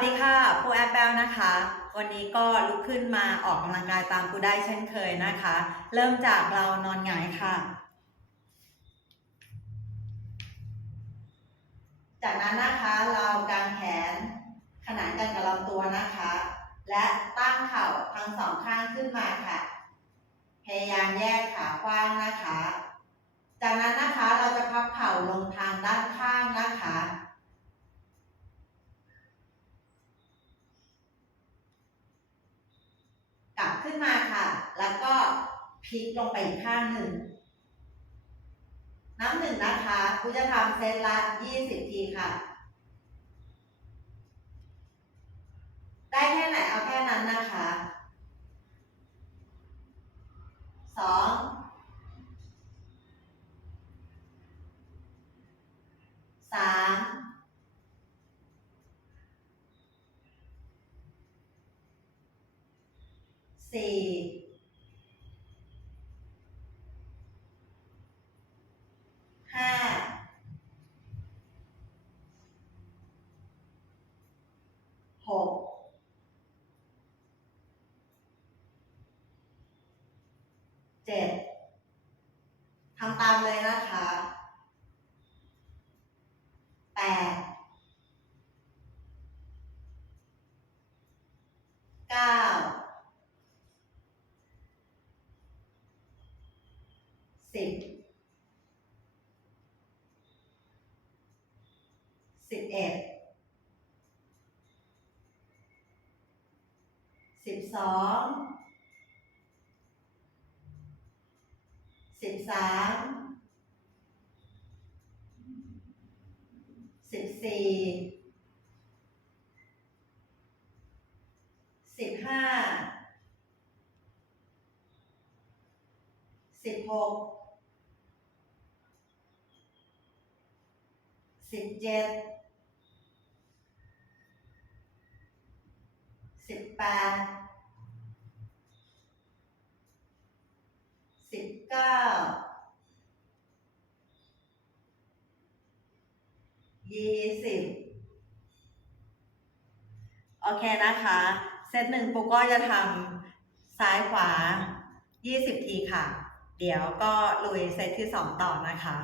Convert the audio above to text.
วัสดีค่ะปูแอปเปิลนะคะ วันนี้ก็ลุกขึ้นมาออกกำลังกายตามปูได้เช่นเคยนะคะ เริ่มจากเรานอนหงายค่ะ จากนั้นนะคะเรากางแขนขนานกันกับลำตัวนะคะ และตั้งเข่าทั้งสองข้างขึ้นมาค่ะ พยายามแยกขากว้างนะคะ จากนั้นนะคะเราจะพับเข่าลงทางด้านข้างนะคะ กลับ ขึ้นมาค่ะ แล้วก็พลิกลงไปอีกข้างหนึ่ง น้ำหนึ่งนะคะครูจะทำเซตละ20 ทีค่ะ ได้แค่ไหนเอาแค่นั้นนะคะสองสาม สี่ห้าหกเจ็ดทำตามเลยนะคะแปดเก้า สิบสิบเอ็ดสิบสองสิบสามสิบสี่สิบห้าสิบหก สิบเจ็ดสิบแปดสิบเก้ายี่สิบโอเคนะคะ เซตหนึ่งปุ๊กก็จะทำซ้ายขวา 20 ทีค่ะ เดี๋ยวก็ลุยเซตที่ 2 ต่อนะคะ